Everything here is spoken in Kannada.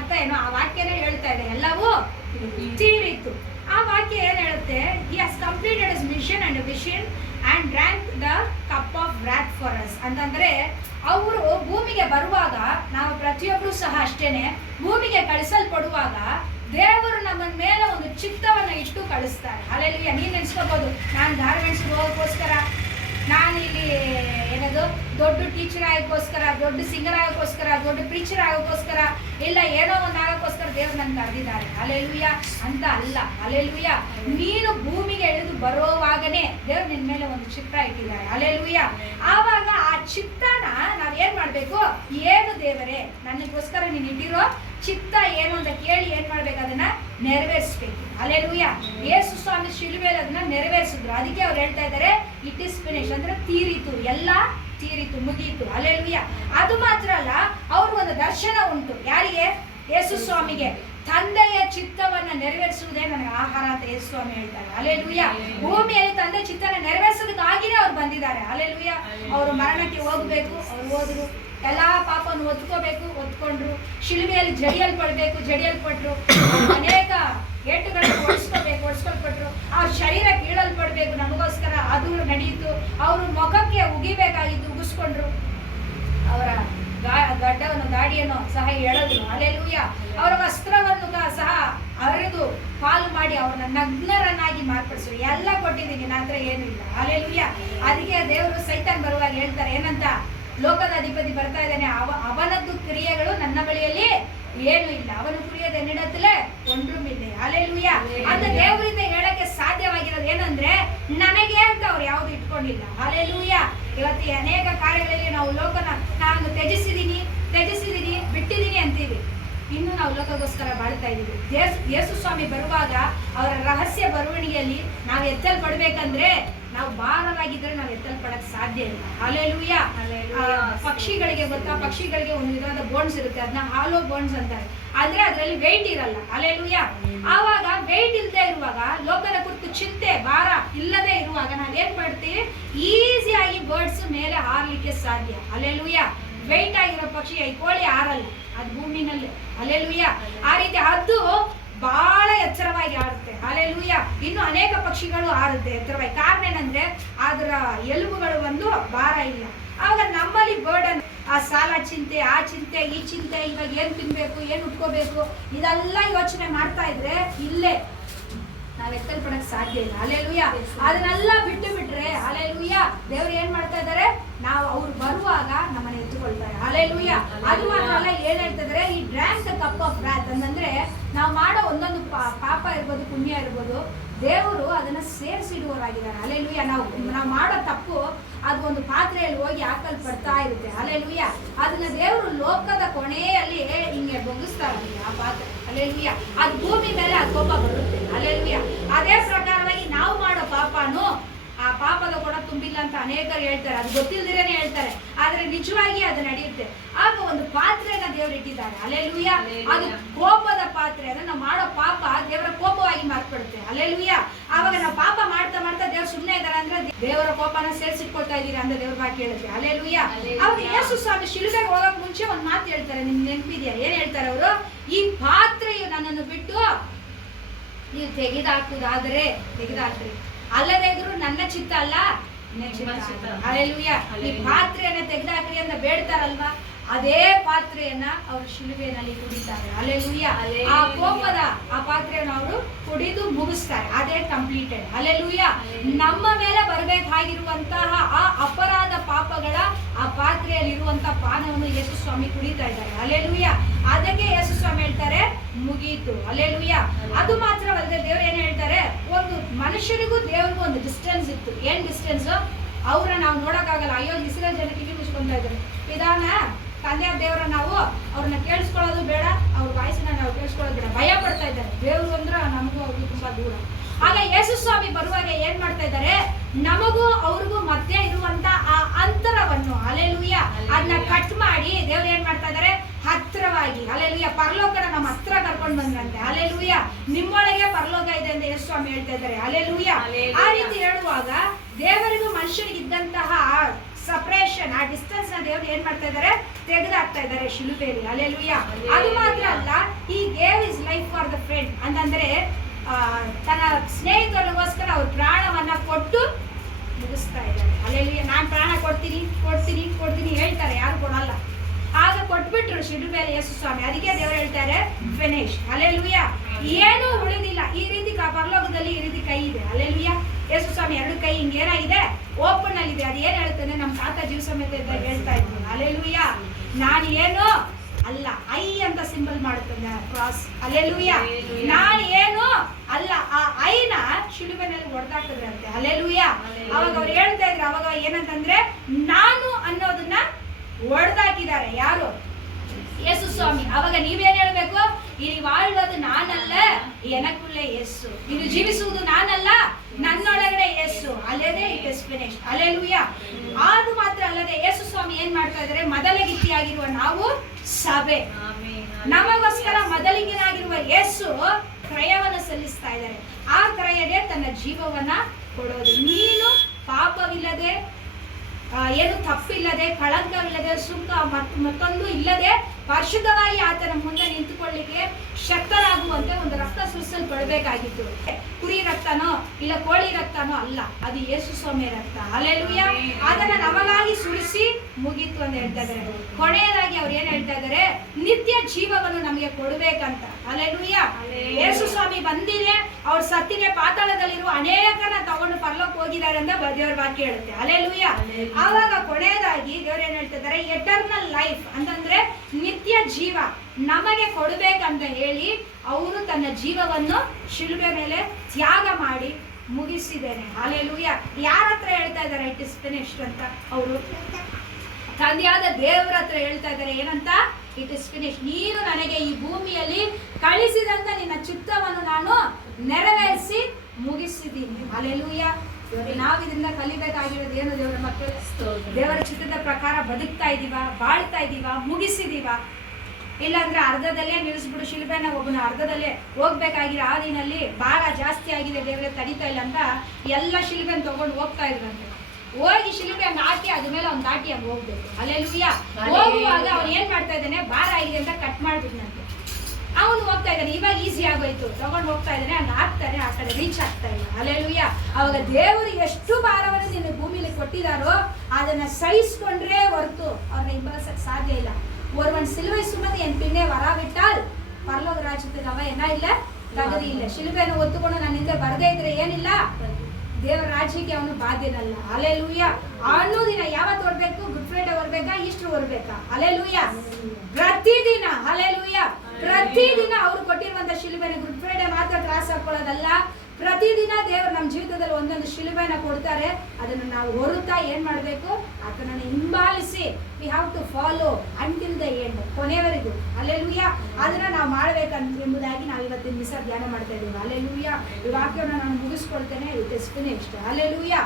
ಅರ್ಥ ಏನು? ಆ ವಾಕ್ಯನೇ ಹೇಳ್ತಾ ಇದೆ, ಎಲ್ಲವೂ ತೀರಿತು. ಆ ವಾಕ್ಯ ಏನ್ ಹೇಳುತ್ತೆ? he has completed his mission and vision and drank the cup of wrath for us ಅಂತಂದ್ರೆ, ಅವರು ಭೂಮಿಗೆ ಬರುವಾಗ, ನಾವು ಪ್ರತಿಯೊಬ್ಬರು ಸಹ ಅಷ್ಟೇನೆ, ಭೂಮಿಗೆ ಕಳಿಸಲ್ಪಡುವಾಗ ದೇವರು ನಮ್ಮ ಮೇಲೆ ಒಂದು ಚಿತ್ತವನ್ನ ಇಟ್ಟು ಕಳಿಸ್ತಾರೆ. ಹಲ್ಲೆಲೂಯಾ. ನೀನ್ ನೆನ್ಸ್ಕೋಬಹುದು, ನಾನು ಗಾರ್ಮೆಂಟ್ಸ್ ಹೋಗೋಕ್ಕೋಸ್ಕರ, ನಾನು ಇಲ್ಲಿ ಏನದು ದೊಡ್ಡ ಟೀಚರ್ ಆಗೋಕ್ಕೋಸ್ಕರ, ದೊಡ್ಡ ಸಿಂಗರ್ ಆಗೋಕ್ಕೋಸ್ಕರ, ದೊಡ್ಡ ಪ್ರೀಚರ್ ಆಗೋಕ್ಕೋಸ್ಕರ, ಇಲ್ಲ ಏನೋ ಒಂದು ಆಗೋಕ್ಕೋಸ್ಕರ ದೇವ್ರು ನನ್ಗೆ ಕರೆದಿದ್ದಾರೆ. ಹಲ್ಲೆಲೂಯಾ ಅಂತ ಅಲ್ಲ. ಹಲ್ಲೆಲೂಯಾ. ನೀನು ಭೂಮಿಗೆ ಇಳಿದು ಬರೋವಾಗನೇ ದೇವ್ರು ನಿನ್ ಮೇಲೆ ಒಂದು ಚಿತ್ತ ಇಟ್ಟಿದ್ದಾರೆ. ಹಲ್ಲೆಲೂಯಾ. ಆವಾಗ ಆ ಚಿತ್ತನ ನಾವ್ ಏನ್ ಮಾಡ್ಬೇಕು? ಏನು ದೇವರೇ ನನಗೋಸ್ಕರ ನೀನ್ ಇಟ್ಟಿರೋ ಚಿತ್ತ ಏನು ಅಂತ ಕೇಳಿ ಏನ್ ಮಾಡ್ಬೇಕು? ಅದನ್ನ ನೆರವೇರಿಸ್ಬೇಕು. ಹಲ್ಲೆಲೂಯಾ. ಯೇಸು ಸ್ವಾಮಿ ಶಿಲುಬೆಯಲ್ಲಿ ಅದನ್ನ ನೆರವೇರಿಸಿದ್ರು. ಅದಕ್ಕೆ ಅವ್ರು ಹೇಳ್ತಾ ಇದ್ದಾರೆ, ಇಟ್ ಇಸ್ ಫಿನಿಶ್ ಅಂದ್ರೆ ತೀರಿತು, ಎಲ್ಲ ತೀರಿತು, ಮುಗಿಯಿತು. ಹಲ್ಲೆಲೂಯಾ. ಅದು ಮಾತ್ರ ಅಲ್ಲ, ಅವ್ರ ಒಂದು ದರ್ಶನ ಉಂಟು. ಯಾರಿಗೆ? ಯೇಸು ಸ್ವಾಮಿಗೆ. ತಂದೆಯ ಚಿತ್ತವನ್ನ ನೆರವೇರಿಸುವುದೇ ನನಗೆ ಆಹಾರ ಅಂತ ಯೇಸು ಸ್ವಾಮಿ ಹೇಳ್ತಾರೆ. ಹಲ್ಲೆಲೂಯಾ. ಭೂಮಿಯಲ್ಲಿ ತಂದೆ ಚಿತ್ತನ ನೆರವೇರಿಸೋದಕ್ಕಾಗಿನೇ ಅವ್ರು ಬಂದಿದ್ದಾರೆ. ಹಲ್ಲೆಲೂಯಾ. ಅವರು ಮರಣಕ್ಕೆ ಹೋಗ್ಬೇಕು, ಅವ್ರು ಹೋದ್ರು, ಎಲ್ಲಾ ಪಾಪವನ್ನು ಒತ್ಕೋಬೇಕು, ಒತ್ಕೊಂಡ್ರು. ಶಿಲುಬೆಯಲ್ಲಿ ಜಡಿಯಲ್ಪಟ್ರು. ಅನೇಕ ಏಟುಗಳನ್ನು ಓಡಿಸ್ಕೊಳ್ಪಟ್ರು. ಅವ್ರ ಶರೀರ ಕೀಳಲ್ಪಡ್ಬೇಕು ನಮಗೋಸ್ಕರ, ಅದು ನಡೆಯಿತು. ಅವರು ಮುಖಕ್ಕೆ ಉಗಿಬೇಕಾಗಿದ್ದು ಉಗಿಸ್ಕೊಂಡ್ರು. ಅವರ ಗಾಡಿಯನ್ನು ಸಹ ಎಳೆದ್ರು. ಹಲ್ಲೆಲೂಯಾ. ಅವರ ವಸ್ತ್ರವನ್ನು ಸಹ ಹರಿದು ಪಾಲು ಮಾಡಿ ಅವ್ರನ್ನ ನಗ್ನರನ್ನಾಗಿ ಮಾರ್ಪಡಿಸಿದ್ರು. ಎಲ್ಲ ಕೊಟ್ಟಿದ್ದೀನಿ, ನನ್ನ ಹತ್ರ ಏನೂ ಇಲ್ಲ. ಹಲ್ಲೆಲೂಯಾ. ಅದಕ್ಕೆ ದೇವರು ಸೈತಾನ್ ಬರುವಾಗ ಹೇಳ್ತಾರೆ ಏನಂತ? ಲೋಕದ ಅಧಿಪತಿ ಬರ್ತಾ ಇದ್ದಾನೆ, ಅವನದ್ದು ಕ್ರಿಯೆಗಳು ನನ್ನ ಬಳಿಯಲ್ಲಿ ಏನು ಇಲ್ಲ, ಅವನು ಕ್ರಿಯೆದ ನಿಡತ್ತಲೇ ಒಂಡ್ರುಮಿದೆ. ಹಲ್ಲೆಲೂಯಾ. ಅಂತ ದೇವರಿಂದ ಹೇಳಕ್ಕೆ ಸಾಧ್ಯವಾಗಿರೋದು ಏನಂದ್ರೆ, ನನಗೆ ಅಂತ ಅವ್ರು ಯಾವ್ದು ಇಟ್ಕೊಂಡಿಲ್ಲ. ಹಲ್ಲೆಲೂಯಾ. ಇವತ್ತು ಅನೇಕ ಕಾರ್ಯಗಳಲ್ಲಿ ನಾವು ನಾನು ತ್ಯಜಿಸಿದೀನಿ, ಬಿಟ್ಟಿದ್ದೀನಿ ಅಂತೀವಿ. ಇನ್ನು ನಾವು ಲೋಕಗೋಸ್ಕರ ಬಾಳ್ತಾ ಇದೀವಿ. ಯೇಸು ಸ್ವಾಮಿ ಬರುವಾಗ ಅವರ ರಹಸ್ಯ ಬರುವಣಿಗೆಯಲ್ಲಿ ನಾವು ಎತ್ತಲ್ಪಡ್ಬೇಕಂದ್ರೆ, ನಾವು ಭಾರವಾಗಿದ್ರೆ ನಾವು ಎತ್ತಲ್ಪಡಕ್ ಸಾಧ್ಯ ಇಲ್ಲ. ಹಲ್ಲೆಲೂಯಾ. ಪಕ್ಷಿಗಳಿಗೆ ಗೊತ್ತಾ? ಪಕ್ಷಿಗಳಿಗೆ ಒಂದು ವಿಧವಾದ ಬೋನ್ಸ್ ಇರುತ್ತೆ, ಅದನ್ನ ಹಾಲೋ ಬೋನ್ಸ್ ಅಂತಾರೆ. ಆದ್ರೆ ಅದರಲ್ಲಿ ವೆಯ್ಟ್ ಇರಲ್ಲ. ಹಲ್ಲೆಲೂಯಾ. ಆವಾಗ ವೆಯ್ಟ್ ಇಲ್ಲದೆ ಇರುವಾಗ, ಲೋಕದ ಕುರಿತು ಚಿಂತೆ ಭಾರ ಇಲ್ಲದೆ ಇರುವಾಗ ನಾವೇನ್ ಮಾಡ್ತೀವಿ? ಈಸಿಯಾಗಿ ಬರ್ಡ್ಸ್ ಮೇಲೆ ಹಾರ್ಲಿಕ್ಕೆ ಸಾಧ್ಯ. ಹಲ್ಲೆಲೂಯಾ. ವೆಯ್ಟ್ ಆಗಿರೋ ಪಕ್ಷಿ, ಈ ಕೋಳಿ ಹಾರಲ್ಲ, ಅದು ಭೂಮಿನಲ್ಲಿ. ಹಲ್ಲೆಲೂಯಾ. ಆ ರೀತಿ ಹದ್ದು ಬಹಳ ಎಚ್ಚರವಾಗಿ ಆರುತ್ತೆ. ಹಲ್ಲೆಲೂಯಾ. ಇನ್ನು ಅನೇಕ ಪಕ್ಷಿಗಳು ಆರುತ್ತೆ ಎತ್ತರವಾಗಿ. ಕಾರಣ ಏನಂದ್ರೆ ಅದರ ಎಲುಬುಗಳು ಒಂದು ಭಾರ ಇಲ್ಲ. ಆವಾಗ ನಮ್ಮಲ್ಲಿ ಬರ್ಡನ್, ಆ ಸಾಲ ಚಿಂತೆ, ಆ ಚಿಂತೆ, ಈ ಚಿಂತೆ, ಇವಾಗ ಏನ್ ತಿನ್ಬೇಕು, ಏನ್ ಉಟ್ಕೋಬೇಕು, ಇದೆಲ್ಲ ಯೋಚನೆ ಮಾಡ್ತಾ ಇದ್ರೆ ಇಲ್ಲೇ ನಾವ್ ಎತ್ತಲ್ಪಡಕ್ ಸಾಧ್ಯ ಇಲ್ಲ. ಹಲ್ಲೆಲೂಯಾ. ಅದನ್ನೆಲ್ಲ ಬಿಟ್ರೆ ಹಲ್ಲೆಲೂಯಾ, ದೇವ್ರು ಏನ್ ಮಾಡ್ತಾ ಇದಾರೆ? ನಾವು ಅವ್ರು ಬರುವಾಗ ನಮ್ಮನ್ನ ಎತ್ತುಕೊಳ್ತಾರೆ. ಹಲ್ಲೆಲೂಯಾ. ಅದು ಮಾತ್ರ ಅಲ್ಲ, ಏನ್ ಹೇಳ್ತಿದ್ರೆ, ಈ ಡ್ರ್ಯಾಂಕ್ ದ ಕಪ್ ಆಫ್ ವ್ರಾತ್ ಅಂತಂದ್ರೆ, ನಾವು ಮಾಡೋ ಒಂದೊಂದು ಪಾಪ ಇರ್ಬೋದು, ಪುಣ್ಯ ಇರ್ಬೋದು, ದೇವರು ಅದನ್ನ ಸೇರಿಸಿಡುವವರಾಗಿದ್ದಾರೆ. ಹಲ್ಲೆಲೂಯಾ. ನಾವು ಮಾಡೋ ತಪ್ಪು ಅದು ಒಂದು ಪಾತ್ರೆಯಲ್ಲಿ ಹೋಗಿ ಹಾಕಲ್ಪಡ್ತಾ ಇರುತ್ತೆ. ಹಲ್ಲೆಲೂಯಾ. ಅದನ್ನ ದೇವರು ಲೋಕದ ಕೊನೆಯಲ್ಲಿ ಹಿಂಗೆ ಬೊಗ್ಗಿಸ್ತಾರೆ ಆ ಪಾತ್ರೆ. ಹಲ್ಲೆಲೂಯಾ. ಅದು ಭೂಮಿ ಮೇಲೆ ಆ ಕೋಪ ಬರುತ್ತೆ. ಹಲ್ಲೆಲೂಯಾ. ಅದೇ ಪ್ರಕಾರವಾಗಿ ನಾವು ಮಾಡೋ ಪಾಪನು, ಆ ಪಾಪದ ಕೂಡ ತುಂಬಿಲ್ಲ ಅಂತ ಅನೇಕರು ಹೇಳ್ತಾರೆ. ಅದು ಗೊತ್ತಿಲ್ದಿರೇನೆ ಹೇಳ್ತಾರೆ, ಆದ್ರೆ ನಿಜವಾಗಿ ಅದು ನಡೆಯುತ್ತೆ. ಆಗ ಒಂದು ಪಾತ್ರೆನ ದೇವರು ಇಟ್ಟಿದ್ದಾರೆ. ಹಲ್ಲೆಲೂಯಾ. ಅದು ಕೋಪದ ಪಾತ್ರೆ. ಅದನ್ನ ಮಾಡೋ ಪಾಪ ದೇವರ ಕೋಪವಾಗಿ ಮಾರ್ಪಡುತ್ತೆ. ಹಲ್ಲೆಲೂಯಾ. ಆವಾಗ ನಾವು ಪಾಪ ಮಾಡ್ತಾ ದೇವ್ರು ಸುಮ್ಮನೆ ಇದ್ದಾರೆ ಅಂದ್ರೆ ದೇವರ ಕೋಪನ ಸೇರಿಸಿಟ್ಕೊಳ್ತಾ ಇದೀರಿ ಅಂತ ದೇವ್ರ ವಾಕ್ಯ ಹೇಳುತ್ತೆ. ಹಲ್ಲೆಲೂಯಾ. ಅವಾಗ ಯೇಸು ಸ್ವಾಮಿ ಶಿಲುಬೆಗೆ ಹೋಗಕ್ ಮುಂಚೆ ಒಂದು ಮಾತು ಹೇಳ್ತಾರೆ, ನಿಮ್ಗೆ ನೆನಪಿದೆಯಾ? ಏನ್ ಹೇಳ್ತಾರೆ ಅವರು? ಈ ಪಾತ್ರೆಯು ನನ್ನನ್ನು ಬಿಟ್ಟು ನೀವು ತೆಗೆದಾಕುದಾದರೆ ತೆಗೆದಾಕ್ರಿ, ಅಲ್ಲದೆ ಇದ್ರು ನನ್ನ ಚಿತ್ತ ಅಲ್ಲ ನಿನ್ನ ಚಿತ್ತ. ಹಲ್ಲೆಲೂಯಾ. ಈ ಪಾತ್ರೆಯನ್ನ ತೆಗೆದಾಕ್ರಿ ಅಂತ ಬೇಡ್ತಾರಲ್ವಾ, ಅದೇ ಪಾತ್ರೆಯನ್ನ ಅವರು ಶಿಲುಬೆಯಲ್ಲಿ ಕುಡಿತಾರೆ. ಹಲ್ಲೆಲೂಯಾ. ಆ ಕೋಪದ ಆ ಪಾತ್ರೆಯನ್ನು ಅವರು ಕುಡಿದು ಮುಗಿಸ್ತಾರೆ. ಅದೇ ಕಂಪ್ಲೀಟೆಡ್. ಹಲ್ಲೆಲೂಯಾ. ನಮ್ಮ ಮೇಲೆ ಬರಬೇಕಾಗಿರುವಂತಹ ಆ ಅಪರಾಧ ಪಾಪಗಳ ಆ ಪಾತ್ರೆಯಲ್ಲಿ ಇರುವಂತಹ ಪಾನವನ್ನು ಯೇಸು ಸ್ವಾಮಿ ಕುಡಿತಾ ಇದ್ದಾರೆ. ಹಲ್ಲೆಲೂಯಾ. ಅದಕ್ಕೆ ಯೇಸು ಸ್ವಾಮಿ ಹೇಳ್ತಾರೆ, ಮುಗೀತು. ಹಲ್ಲೆಲೂಯಾ. ಅದು ಮಾತ್ರವಲ್ಲದೆ ದೇವ್ರು ಏನ್ ಹೇಳ್ತಾರೆ, ಒಂದು ಮನುಷ್ಯನಿಗೂ ದೇವ್ರಿಗೂ ಒಂದು ಡಿಸ್ಟೆನ್ಸ್ ಇತ್ತು. ಏನ್ ಡಿಸ್ಟೆನ್ಸ್? ಅವ್ರನ್ನ ನಾವು ನೋಡಕ್ಕಾಗಲ್ಲ. ಅಯ್ಯೋ, ಇಸ್ರೇಲ್ ಜನ ಕಿವಿ ಮುಚ್ಕೊಂತಾ ಇದ್ದಾರೆ. ವಿಧಾನ ತಂದೆ ದೇವರ ನಾವು ಅವ್ರನ್ನ ಕೇಳಿಸ್ಕೊಳ್ಳೋದು ಬೇಡ, ಅವ್ರ ವಾಯ್ಸನ್ನ ನಾವು ಕೇಳಿಸ್ಕೊಳ್ಳೋದು ಬೇಡ, ಭಯ ಪಡ್ತಾ ಇದ್ದಾರೆ. ದೇವ್ರು ಅಂದ್ರೆ ನಮಗೂ ಅವ್ರಿಗೂ ತುಂಬಾ ದೂರ. ಆಗ ಯೇಸು ಸ್ವಾಮಿ ಬರುವಾಗ ಏನ್ ಮಾಡ್ತಾ ಇದ್ದಾರೆ? ನಮಗೂ ಅವ್ರಿಗೂ ಮಧ್ಯೆ ಇರುವಂತ ಆ ಅಂತರವನ್ನು, ಹಲ್ಲೆಲೂಯಾ, ಅದನ್ನ ಕಟ್ ಮಾಡಿ ದೇವ್ರು ಏನ್ ಮಾಡ್ತಾ ಇದ್ದಾರೆ? ಹತ್ರವಾಗಿ. ಹಲ್ಲೆಲೂಯಾ. ಪರಲೋಕನ ನಮ್ಮ ಹತ್ರ ಕರ್ಕೊಂಡು ಬಂದ್ರಂತೆ. ಹಲ್ಲೆಲೂಯಾ. ನಿಮ್ಮೊಳಗೆ ಪರಲೋಕ ಇದೆ ಅಂತ ಯೇಸು ಸ್ವಾಮಿ ಹೇಳ್ತಾ ಇದ್ದಾರೆ. ಹಲ್ಲೆಲೂಯಾ. ಆ ರೀತಿ ಹೇಳುವಾಗ ದೇವರಿಗೂ ಮನುಷ್ಯನಿಗಿದ್ದಂತಹ ಸಪರೇಷನ್, ಆ ಡಿಸ್ಟೆನ್ಸ್ ನ ದೇವರು ಏನ್ ಮಾಡ್ತಾ ಇದ್ದಾರೆ, ತೆಗೆದಾಕ್ತಾ ಇದ್ದಾರೆ ಶಿಲುಬೆಯಲ್ಲಿ. ಹಲ್ಲೆಲೂಯಾ. ಅದು ಮಾತ್ರ ಅಲ್ಲ, ಈ gave is life for the friend ಅಂತಂದ್ರೆ ತನ್ನ ಸ್ನೇಹಿತರಿಗೋಸ್ಕರ ಅವ್ರ ಪ್ರಾಣವನ್ನ ಕೊಟ್ಟು ಮುಗಿಸ್ತಾ ಇದ್ದಾರೆ. ಹಲ್ಲೆಲೂಯಾ. ನಾನು ಪ್ರಾಣ ಕೊಡ್ತೀನಿ ಕೊಡ್ತೀನಿ ಕೊಡ್ತೀನಿ ಹೇಳ್ತಾರೆ, ಯಾರು ಕೊಡಲ್ಲ. ಆಗ ಕೊಟ್ಬಿಟ್ರು ಶಿಲುಬೆಯಲ್ಲಿ ಯೇಸು ಸ್ವಾಮಿ. ಅದಕ್ಕೆ ದೇವರು ಹೇಳ್ತಾರೆ ಫಿನಿಶ್. ಹಲ್ಲೆಲೂಯಾ. ಏನೂ ಉಳಿದಿಲ್ಲ. ಈ ರೀತಿ ಪರಲೋಕದಲ್ಲಿ ಈ ರೀತಿ ಕೈ ಇದೆ. ಹಲ್ಲೆಲೂಯಾ. ಯೇಸು ಸ್ವಾಮಿ ಎರಡು ಕೈ ಹಿಂಗೇನಾಗಿದೆ, ಓಪನ್ ಅಲ್ಲಿದೆ. ಅದು ಏನ್ ಹೇಳ್ತಾನೆ, ನಮ್ಮ ತಾತ ಜೀವ ಸಮೇತ ಇದ್ದಾಗ ಹೇಳ್ತಾ ಇದ್ರು. ಹಲ್ಲೆಲೂಯಾ. ನಾನು ಏನು ಅಲ್ಲ, ಐ ಅಂತ ಸಿಂಬಲ್ ಮಾಡುತ್ತಾನೆ ಕ್ರಾಸ್. ಹಲ್ಲೆಲೂಯಾ. ನಾನು ಏನು ಅಲ್ಲ, ಆ ಐನ ಶಿಲುಬೆನಲ್ಲಿ ಹೊಡೆದಾಕಿದ್ರಂತೆ. ಹಲ್ಲೆಲೂಯಾ. ಅವಾಗ ಅವ್ರು ಹೇಳ್ತಾ ಇದ್ರು, ಅವಾಗ ಏನಂತಂದ್ರೆ ನಾನು ಅನ್ನೋದನ್ನ ಹೊಡೆದಾಕಿದ್ದಾರೆ. ಯಾರು? ಯೇಸು ಸ್ವಾಮಿ. ಅವಾಗ ನೀವೇನ್ ಹೇಳ್ಬೇಕು, ಇಲ್ಲಿ ವಾಳುವುದು ನಾನಲ್ಲ, ಎನಕುಳ್ಳೆ ಯೇಸು. ಇದು ಜೀವಿಸುವುದು ನಾನಲ್ಲ, ನನ್ನೊಳಗಡೆ ಯೇಸು. ಅಲ್ಲದೆ ಇಟ್ ಇಸ್ ಫಿನಿಶ್ಡ್. ಹಲ್ಲೆಲೂಯಾ. ಅದು ಮಾತ್ರ ಅಲ್ಲದೆ ಯೇಸು ಸ್ವಾಮಿ ಏನ್ ಮಾಡ್ತಾ ಇದ್ದಾರೆ, ಮೊದಲಿಗಿತ್ತಿಯಾಗಿರುವ ನಾವು ಸಭೆ, ನಮಗೋಸ್ಕರ ಮೊದಲಿಗನಾಗಿರುವ ಯೇಸು ಕ್ರಯವನ್ನು ಸಲ್ಲಿಸ್ತಾ ಇದ್ದಾರೆ. ಆ ಕ್ರಯದೇ ತನ್ನ ಜೀವವನ್ನ ಕೊಡೋದು. ನೀನು ಪಾಪವಿಲ್ಲದೆ, ಏನು ತಪ್ಪಿಲ್ಲದೆ, ಕಳಂಕವಿಲ್ಲದೆ, ಸುಖ ಮತ್ತೊಂದು ಇಲ್ಲದೆ ಪರಿಶುದ್ಧವಾಗಿ ಆತನ ಮುಂದೆ ನಿಂತುಕೊಳ್ಳಿಕ್ಕೆ ಶಕ್ತರಾಗುವಂತೆ ಒಂದು ರಕ್ತ ಸುರಿಸಲ್ಪಡಬೇಕಾಗಿತ್ತು. ಕುರಿ ರಕ್ತನೋ ಇಲ್ಲ ಕೋಳಿ ರಕ್ತನೋ ಅಲ್ಲ, ಅದು ಯೇಸು ಸ್ವಾಮಿ ರಕ್ತ. ಹಲ್ಲೆಲೂಯಾ. ಅದನ್ನ ನಮಗಾಗಿ ಸುರಿಸಿ ಮುಗೀತು ಅಂತ ಹೇಳ್ತಾ ಇದ್ದಾರೆ. ಕೊನೆಯದಾಗಿ ಅವ್ರು ಏನ್ ಹೇಳ್ತಾ ಇದ್ದಾರೆ, ನಿತ್ಯ ಜೀವವನ್ನು ನಮಗೆ ಕೊಡ್ಬೇಕಂತ. ಹಲ್ಲೆಲೂಯಾ. ಯೇಸು ಸ್ವಾಮಿ ಬಂದಿದೆ, ಅವ್ರ ಸತ್ತಿಗೆ ಪಾತಾಳದಲ್ಲಿರುವ ಅನೇಕನ ತಗೊಂಡು ಪರಲೋಕ ಹೋಗಿದ್ದಾರೆ ಅಂತ ದೇವರ ವಾಕ್ಯ ಹೇಳುತ್ತೆ. ಹಲ್ಲೆಲೂಯಾ. ಆವಾಗ ಕೊನೆಯದಾಗಿ ದೇವ್ರು ಏನ್ ಹೇಳ್ತಾ ಇದ್ದಾರೆ, ಎಟರ್ನಲ್ ಲೈಫ್ ಅಂತಂದ್ರೆ ನಿತ್ಯ ಜೀವ ನಮಗೆ ಕೊಡಬೇಕಂತ ಹೇಳಿ ಅವರು ತನ್ನ ಜೀವವನ್ನು ಶಿಲುಬೆ ಮೇಲೆ ತ್ಯಾಗ ಮಾಡಿ ಮುಗಿಸಿದ್ದೇನೆ. ಹಲ್ಲೆಲೂಯಾ. ಯಾರ ಹತ್ರ ಹೇಳ್ತಾ ಇದ್ದಾರೆ ಇಟ್ ಇಸ್ ಫಿನಿಶ್ಡ್ ಅಂತ? ಅವರು ತಂದೆಯಾದ ದೇವರ ಹತ್ರ ಹೇಳ್ತಾ ಇದ್ದಾರೆ. ಏನಂತ? It is finished. ನೀನು ನನಗೆ ಈ ಭೂಮಿಯಲ್ಲಿ ಕಳಿಸಿದಂತ ನಿನ್ನ ಚಿತ್ತವನ್ನು ನಾನು ನೆರವೇರಿಸಿ ಮುಗಿಸಿದ್ದೀನಿ. ಹಲ್ಲೆಲೂಯಾ. ನಾವು ಇದರಿಂದ ಕಲಿಬೇಕಾಗಿರೋದು ಏನು? ದೇವರ ಮಕ್ಕಳು, ದೇವರ ಚಿತ್ತದ ಪ್ರಕಾರ ಬದುಕ್ತಾ ಇದೀವ, ಬಾಳ್ತಾ ಇದೀವ, ಮುಗಿಸಿದೀವ. ಇಲ್ಲಾಂದ್ರೆ ಅರ್ಧದಲ್ಲೇ ನಿಲ್ಲಿಸ್ಬಿಡು ಶಿಲ್ಬೆನ. ಒಬ್ಬನ ಅರ್ಧದಲ್ಲೇ ಹೋಗ್ಬೇಕಾಗಿರೋ ಹಾದಿನಲ್ಲಿ ಭಾರ ಜಾಸ್ತಿ ಆಗಿದೆ, ದೇವರೇ ತಡಿತಾ ಇಲ್ಲ ಅಂತ ಎಲ್ಲ ಶಿಲ್ಬೆನ್ ತಗೊಂಡು ಹೋಗ್ತಾ ಇದ್ರಂತೆ. ಹೋಗಿ ಶಿಲ್ಬೆ ಹಂಗೆ ಹಾಕಿ ಅದ ಮೇಲೆ ಅವ್ನು ದಾಟಿ ಹಂಗೆ ಹೋಗ್ಬೇಕು. ಹಲ್ಲೆಲೂಯಾ. ಹೋಗುವಾಗ ಅವ್ನು ಏನ್ ಮಾಡ್ತಾ ಇದ್ದಾನೆ, ಭಾರ ಆಗಿದೆ ಅಂತ ಕಟ್ ಮಾಡ್ಬಿಟ್ನಂತೆ. ಅವನು ಹೋಗ್ತಾ ಇದ್ದಾನೆ, ಇವಾಗ ಈಸಿ ಆಗೋಯ್ತು, ತಗೊಂಡು ಹೋಗ್ತಾ ಇದ್ದಾನೆ, ಹಂಗೆ ಹಾಕ್ತಾನೆ, ಆ ಕಡೆ ರೀಚ್ ಆಗ್ತಾ ಇಲ್ಲ. ಹಲ್ಲೆಲೂಯಾ. ಅವಾಗ ದೇವರು ಎಷ್ಟು ಭಾರವನ್ನು ನಿನ್ನ ಭೂಮಿಲಿ ಕೊಟ್ಟಿದಾರೋ ಅದನ್ನ ಸಹಿಸ್ಕೊಂಡ್ರೆ ಹೊರತು ಅವ್ರನ್ನ ಹಿಂಬಾಲಿಸಕ್ ಸಾಧ್ಯ ಇಲ್ಲ. ஒருவன் சிலுவை சுமந்து என் பின்னே வராவிட்டால் பரலோக ராஜ்யத்துக்கு அவன் என்ன ಇಲ್ಲ, ತಗದಿ ಇಲ್ಲ. ಶಿಲುಬೆಯನ್ನು ಹೊತ್ತುಕೊಂಡು ನನ್ನ ಹಿಂದೆ ಬರದೇ ಇದ್ರೆ ಏನಿಲ್ಲ, ದೇವರ ರಾಜ್ಯಕ್ಕೆ ಅವನು ಬಾಧ್ಯನಲ್ಲ. ಹಲ್ಲೆಲೂಯಾ. ದಿನ ಯಾವತ್ತು ಹೊರಬೇಕು? ಗುಡ್ ಫ್ರೈಡೆ ಹೊರಬೇಕಾ, ಈಸ್ಟರ್ ಹೊರಬೇಕಾ? ಹಲ್ಲೆಲೂಯಾ. ಪ್ರತಿದಿನ. ಹಲ್ಲೆಲೂಯಾ. ಪ್ರತಿದಿನ ಅವ್ರು ಕೊಟ್ಟಿರುವಂತ ಶಿಲುಬೆನ ಗುಡ್ ಫ್ರೈಡೆ ಮಾತ್ರ ಕ್ರಾಸ್ ಹಾಕೊಳ್ಳೋದಲ್ಲ, ಪ್ರತಿದಿನ ದೇವರು ನಮ್ಮ ಜೀವಿತದಲ್ಲಿ ಒಂದೊಂದು ಶಿಲುಬೆನ ಕೊಡ್ತಾರೆ. ಅದನ್ನು ನಾವು ಹೊರುತ್ತಾ ಏನ್ ಮಾಡ್ಬೇಕು, ಅದನ್ನ ಹಿಂಬಾಲಿಸಿ we have to follow until the end, ಕೊನೆವರೆಗೂ. ಹಲ್ಲೆಲೂಯಾ. ಅದನ್ನ ನಾವು ಮಾಡ್ಬೇಕಂತ ಎಂಬುದಾಗಿ ನಾವು ಇವತ್ತಿನ ದಿವಸ ಧ್ಯಾನ ಮಾಡ್ತಾ ಇದ್ದೀವಿ. ಹಲ್ಲೆಲೂಯಾ. ಈ ವಾಕ್ಯವನ್ನು ನಾನು ಮುಗಿಸ್ಕೊಳ್ತೇನೆ. It is finished. ಹಲ್ಲೆಲೂಯಾ.